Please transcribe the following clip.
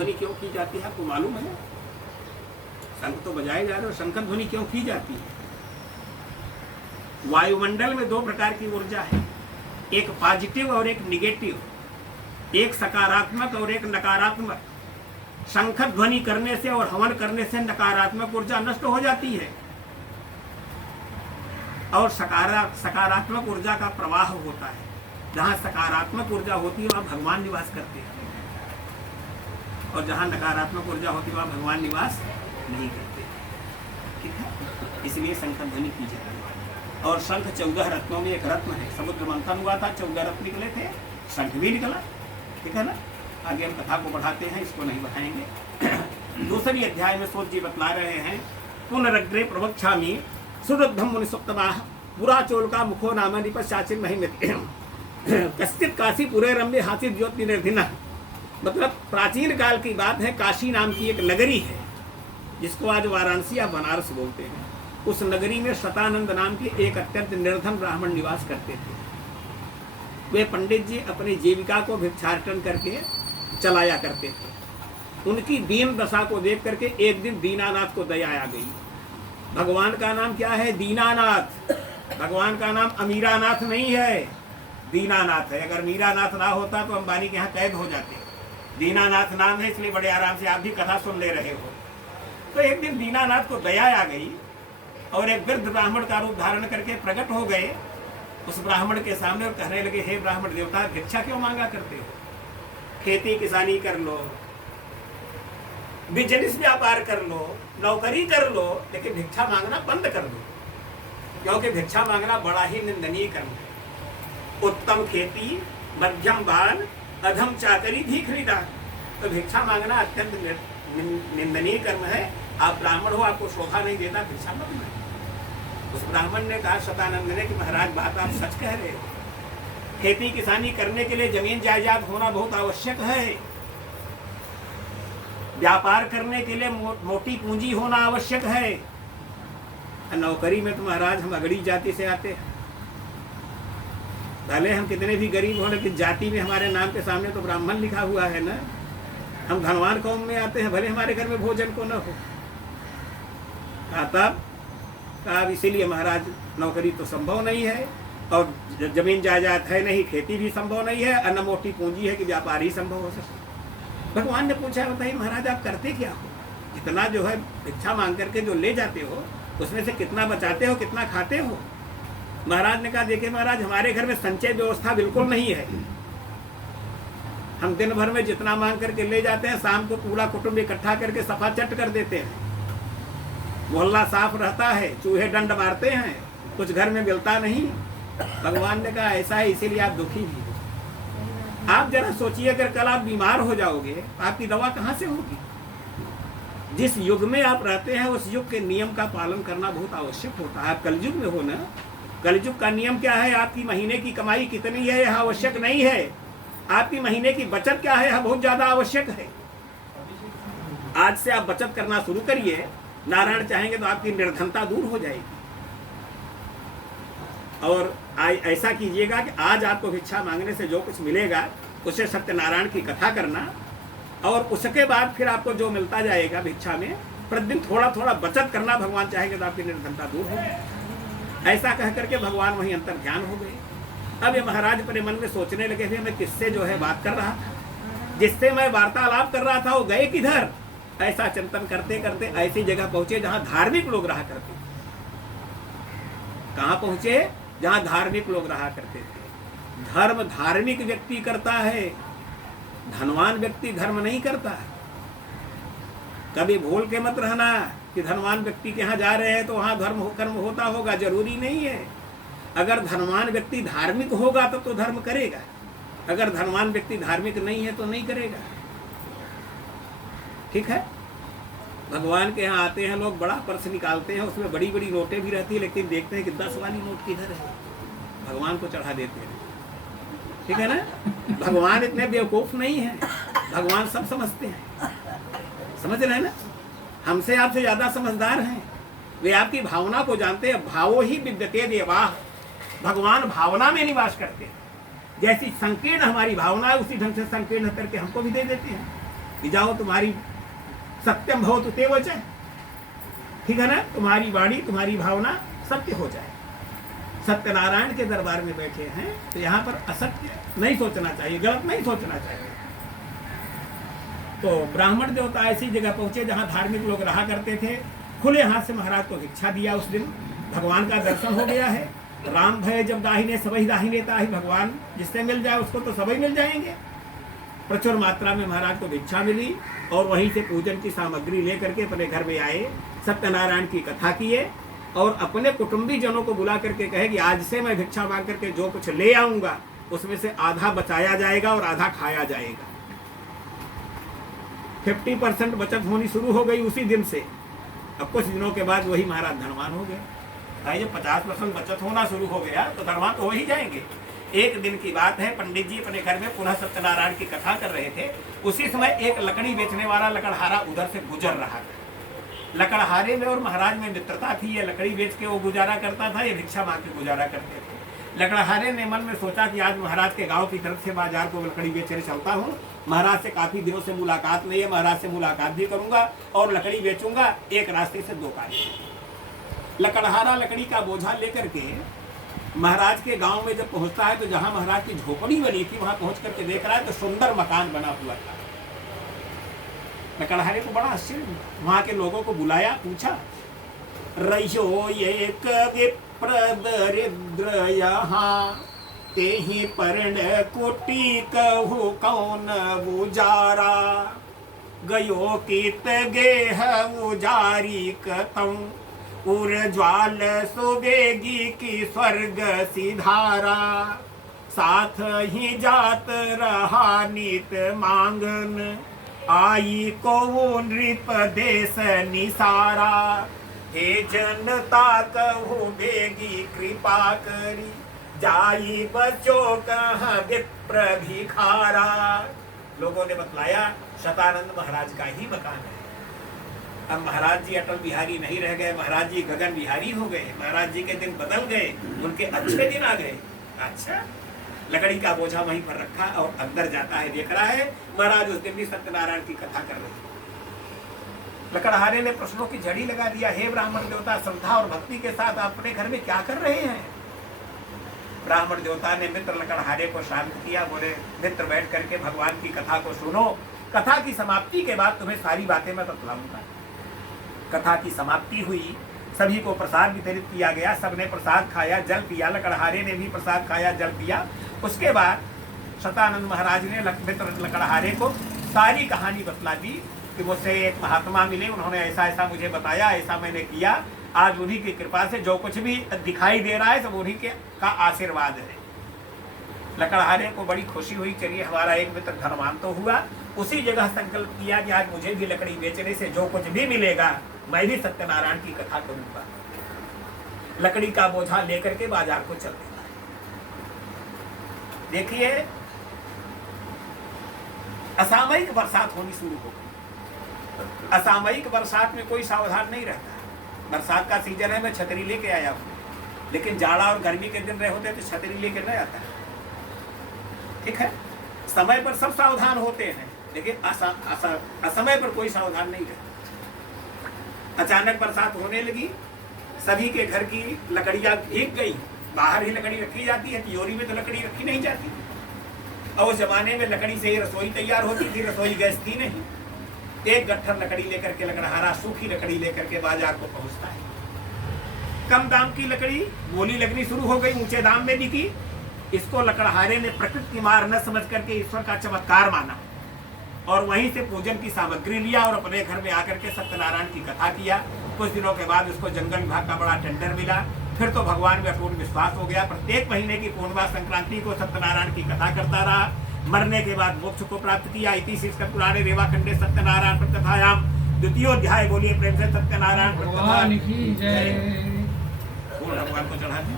ध्वनि क्यों की जाती है आपको मालूम है? शंख तो बजाए जा रहे हो, शंख ध्वनि क्यों की जाती है? वायुमंडल में दो प्रकार की ऊर्जा है, एक पॉजिटिव और एक निगेटिव, एक सकारात्मक और एक नकारात्मक। शंख ध्वनि करने से और हवन करने से नकारात्मक ऊर्जा नष्ट हो जाती है और सकारात्मक ऊर्जा का प्रवाह होता है। जहाँ सकारात्मक ऊर्जा होती है वहाँ भगवान निवास करते हैं और जहाँ नकारात्मक ऊर्जा होती है वहाँ भगवान निवास नहीं करते। ठीक है, इसलिए शंख ध्वनि की जाती है। और शंख 14 रत्नों में एक रत्न है। समुद्र मंथन हुआ था, 14 रत्न निकले थे, शंख भी निकला। ठीक है ना। आगे हम कथा को बढ़ाते हैं, इसको नहीं बढ़ाएंगे। दूसरी अध्याय में सूत जी बतला रहे हैं, पुनरग्रे प्रवक्ष्यामि सुरुद्धम मुनिसुप्तमाः पुराचोलका मुखो नाम निपश्चाचिन महिमति कश्चित काशी पुरे रम्य हासित ज्योति निर्धिना। मतलब प्राचीन काल की बात है, काशी नाम की एक नगरी है जिसको आज वाराणसी या बनारस बोलते हैं। उस नगरी में शतानंद नाम के एक अत्यंत निर्धन ब्राह्मण निवास करते थे। वे पंडित जी अपनी जीविका को भिक्षाटन करके चलाया करते थे। उनकी दीन दशा को देख करके एक दिन दीनानाथ को दया आ गई। भगवान का नाम क्या है? दीनानाथ। भगवान का नाम अमीरानाथ नहीं है, दीनानाथ है। अगर मीरानाथ ना होता तो अंबानी के यहाँ कैद हो जाते। दीनानाथ नाम है, इसलिए बड़े आराम से आप भी कथा सुन ले रहे हो। तो एक दिन दीनानाथ को दया आ गई और एक वृद्ध ब्राह्मण का रूप धारण करके प्रकट हो गए उस ब्राह्मण के सामने और कहने लगे, हे ब्राह्मण देवता, भिक्षा क्यों मांगा करते हो? खेती किसानी कर लो, बिजनेस व्यापार कर लो, नौकरी कर लो, लेकिन भिक्षा मांगना बंद कर दो, क्योंकि भिक्षा मांगना बड़ा ही निंदनीय कर्म है। उत्तम खेती, मध्यम बाल, अधम चाकरी, भीख निदान। तो भिक्षा मांगना अत्यंत निंदनीय कर्म है। आप ब्राह्मण हो, आपको शोभा नहीं देता भिक्षा मांगना। उस ब्राह्मण ने कहा शतानंद ने कि महाराज बात आप सच कह रहे हो। खेती किसानी करने के लिए जमीन जायदाद होना बहुत आवश्यक है। व्यापार करने के लिए मोटी पूंजी होना आवश्यक है। नौकरी में तो महाराज हम अगड़ी जाति से आते हैं। भले हम कितने भी गरीब हो, लेकिन जाति में हमारे नाम के सामने तो ब्राह्मण लिखा हुआ है ना। हम धनवान कौम में आते हैं, भले हमारे घर में भोजन को न हो। तब इसीलिए महाराज नौकरी तो संभव नहीं है और जमीन जायदाद है नहीं, खेती भी संभव नहीं है, और न मोटी पूंजी है कि व्यापार ही संभव हो सके। भगवान ने पूछा, बताइए महाराज आप करते क्या हो? जितना जो है भिक्षा मांग करके जो ले जाते हो उसमें से कितना बचाते हो, कितना खाते हो? महाराज ने कहा, देखिए महाराज, हमारे घर में संचय व्यवस्था बिल्कुल नहीं है। हम दिन भर में जितना मांग करके ले जाते हैं, शाम को पूरा कुटुंब इकट्ठा करके सफा चट कर देते हैं। मोहल्ला साफ रहता है, चूहे डंड मारते हैं, कुछ घर में मिलता नहीं। भगवान ने कहा ऐसा है, इसीलिए आप दुखी भी हो। आप जरा सोचिए, अगर कल आप बीमार हो जाओगे आपकी दवा कहाँ से होगी? जिस युग में आप रहते हैं उस युग के नियम का पालन करना बहुत आवश्यक होता है। आप कलयुग में हो ना, कलयुग का नियम क्या है? आपकी महीने की कमाई कितनी है यह आवश्यक नहीं है, आपकी महीने की बचत क्या है यह बहुत ज्यादा आवश्यक है। आज से आप बचत करना शुरू करिए, नारायण चाहेंगे तो आपकी निर्धनता दूर हो जाएगी। और ऐसा कीजिएगा कि आज आपको भिक्षा मांगने से जो कुछ मिलेगा उसे सत्यनारायण की कथा करना, और उसके बाद फिर आपको जो मिलता जाएगा भिक्षा में प्रतिदिन थोड़ा थोड़ा बचत करना। भगवान चाहेंगे तो आपकी निर्धनता दूर होगी। ऐसा कह करके भगवान वहीं अंतर ध्यान हो गए। अब ये महाराज अपने मन में सोचने लगे थे, मैं किससे जो है बात कर रहा था, जिससे मैं वार्तालाप कर रहा था वो गए किधर? ऐसा चिंतन करते करते ऐसी जगह पहुंचे जहां धार्मिक लोग रहा करते। कहां पहुंचे? जहां धार्मिक लोग रहा करते थे। धर्म धार्मिक व्यक्ति करता है, धनवान व्यक्ति धर्म नहीं करता। कभी भूल के मत रहना कि धनवान व्यक्ति के यहाँ जा रहे हैं तो वहां धर्म कर्म होता होगा, जरूरी नहीं है। अगर धनवान व्यक्ति धार्मिक होगा तब तो धर्म करेगा, अगर धनवान व्यक्ति धार्मिक नहीं है तो नहीं करेगा। ठीक है। भगवान के यहाँ आते हैं लोग, बड़ा पर्स निकालते हैं, उसमें बड़ी बड़ी नोटें भी रहती है, लेकिन देखते हैं कि 10 वाली नोट किधर है, भगवान को चढ़ा देते हैं। ठीक है ना। भगवान इतने बेवकूफ नहीं है, भगवान सब समझते हैं। समझ रहे हैं ना, हमसे आपसे ज्यादा समझदार हैं। वे आपकी भावना को जानते हैं। भावो ही विद्यते देवाः, भगवान भावना में निवास करते हैं। जैसी संकीर्ण हमारी भावना है उसी ढंग से संकीर्ण करके हमको भी दे देते हैं। कि जाओ तुम्हारी सत्यम भवतु ते वचः, ठीक है ना, तुम्हारी वाणी तुम्हारी भावना सत्य हो जाए। सत्यनारायण के दरबार में बैठे हैं तो यहाँ पर असत्य नहीं सोचना चाहिए, गलत नहीं सोचना चाहिए। तो ब्राह्मण देवता ऐसी जगह पहुंचे जहाँ धार्मिक लोग रहा करते थे। खुले हाथ से महाराज को भिक्षा दिया। उस दिन भगवान का दर्शन हो गया है। राम भय जब दाहिने सबही दाहिने ताहि, भगवान जिससे मिल जाए उसको तो सभी मिल जाएंगे। प्रचुर मात्रा में महाराज को भिक्षा मिली और वहीं से पूजन की सामग्री लेकर के अपने घर में आए, सत्यनारायण की कथा किए और अपने कुटुंबी जनों को बुला करके कहे कि आज से मैं भिक्षा मांग करके जो कुछ ले आऊंगा उसमें से आधा बचाया जाएगा और आधा खाया जाएगा। 50% बचत होनी शुरू हो गई उसी दिन से। अब कुछ दिनों के बाद वही महाराज धनवान हो गए। जब 50% बचत होना शुरू हो गया तो धनवान तो हो ही जाएंगे। एक दिन की बात है, पंडित जी अपने घर में पुनः सत्यनारायण की कथा कर रहे थे। उसी समय एक लकड़ी बेचने वाला लकड़हारा उधर से गुजर रहा था। लकड़हारे में और महाराज में मित्रता थी। ये लकड़ी बेच के वो गुजारा करता था, ये भिक्षा मांग के गुजारा करते थे। लकड़हारे ने मन में सोचा कि आज महाराज के गांव की तरफ से बाजार को लकड़ी बेचने चलता हूँ। महाराज से काफी दिनों से मुलाकात नहीं है, महाराज से मुलाकात भी करूंगा और लकड़ी बेचूंगा। एक रास्ते से दो कार्य। लकड़हारा लकड़ी का बोझा लेकर के महाराज के गांव में जब पहुंचता है तो जहां महाराज की झोपड़ी बनी थी वहां पहुंच करके देख रहा है तो सुंदर मकान बना हुआ था। लकड़हारे को बड़ा आश्चर्य हुआ। वहां के लोगों को बुलाया, पूछा, रहियो एक विप्र दरिद्र यहाँ, तेहि पर्ण कोटि कहु कौन उजारा, गयो कीत गेह उजारी कतौ, उर्ज्वाल सुबेगी की स्वर्ग सिधारा, साथ ही जात रहा नीत मांगन, आई को नृप देश निसारा, हे जनता कहु बेगी कृपा करी, जाई बच्चों कहाँ विप्र भिखारा। लोगों ने बतलाया शतानंद महाराज का ही मकान है। अब महाराज जी अटल बिहारी नहीं रह गए, महाराज जी गगन बिहारी हो गए। महाराज जी के दिन बदल गए, उनके अच्छे दिन आ गए। अच्छा, लकड़ी का बोझा वहीं पर रखा और अंदर जाता है, देख रहा है महाराज उस दिन भी सत्यनारायण की कथा कर रहे थे। लकड़हारे ने प्रश्नों की झड़ी लगा दिया, हे ब्राह्मण देवता, श्रद्धा और भक्ति के साथ आप अपने घर में क्या कर रहे हैं? ब्राह्मण देवता ने मित्र लकड़हारे को शांत किया। बोले, मित्र बैठ करके भगवान की कथा को सुनो। कथा की समाप्ति के बाद तुम्हें सारी बातें मैं बतलाऊंगा। कथा की समाप्ति हुई, सभी को प्रसाद वितरित किया गया। सबने प्रसाद खाया, जल पिया। लकड़हारे ने भी प्रसाद खाया, जल पिया। उसके बाद शतानंद महाराज ने मित्र लकड़हारे को सारी कहानी बतला दी कि मुझसे एक महात्मा मिले, उन्होंने ऐसा ऐसा मुझे बताया, ऐसा मैंने किया। आज उन्हीं की कृपा से जो कुछ भी दिखाई दे रहा है सब उन्हीं के का आशीर्वाद है। लकड़हारे को बड़ी खुशी हुई, चलिए हमारा एक मित्र धनवान तो हुआ। उसी जगह संकल्प किया कि आज मुझे भी लकड़ी बेचने से जो कुछ भी मिलेगा मैं भी सत्यनारायण की कथा करूंगा। लकड़ी का बोझा लेकर के बाजार को चल देगा। देखिए, असामयिक बरसात होनी शुरू हो गई। असामयिक बरसात में कोई सावधान नहीं रहता। बरसात का सीजन है, मैं छतरी लेके आया हूँ, लेकिन जाड़ा और गर्मी के दिन रहे होते तो छतरी लेके नहीं आता। ठीक है, समय पर सब सावधान होते हैं, लेकिन असमय पर कोई सावधान नहीं रहता। अचानक बरसात होने लगी, सभी के घर की लकड़ियां भीग गई। बाहर ही लकड़ी रखी जाती है, तिजोरी में तो लकड़ी रखी नहीं जाती। और उस जमाने में लकड़ी से ही रसोई तैयार होती थी, रसोई गैस थी नहीं। एक गट्ठर लकड़ी लेकर के लकड़हारा सूखी लकड़ी लेकर के बाजार को पहुंचता है। कम दाम की लकड़ी बोली लगनी शुरू हो गई, ऊंचे दाम में बिकी। इसको लकड़हारे ने प्रकृति की मार न समझ करके ईश्वर का चमत्कार माना और वहीं से पूजन की सामग्री लिया और अपने घर में आकर के सत्यनारायण की कथा किया। कुछ दिनों के बाद उसको जंगल विभाग का बड़ा टेंडर मिला। फिर तो भगवान में अटूट विश्वास हो गया। प्रत्येक महीने की पूर्णिमा संक्रांति को सत्यनारायण की कथा करता रहा। मरने के बाद मोक्ष को प्राप्त किया। इति श्री पुराणे रेवाखंडे सत्यनारायण प्रकथायाम द्वितीय अध्याय। बोलिए प्रेम से सत्यनारायण प्रकथा। भगवान को चढ़ा दी।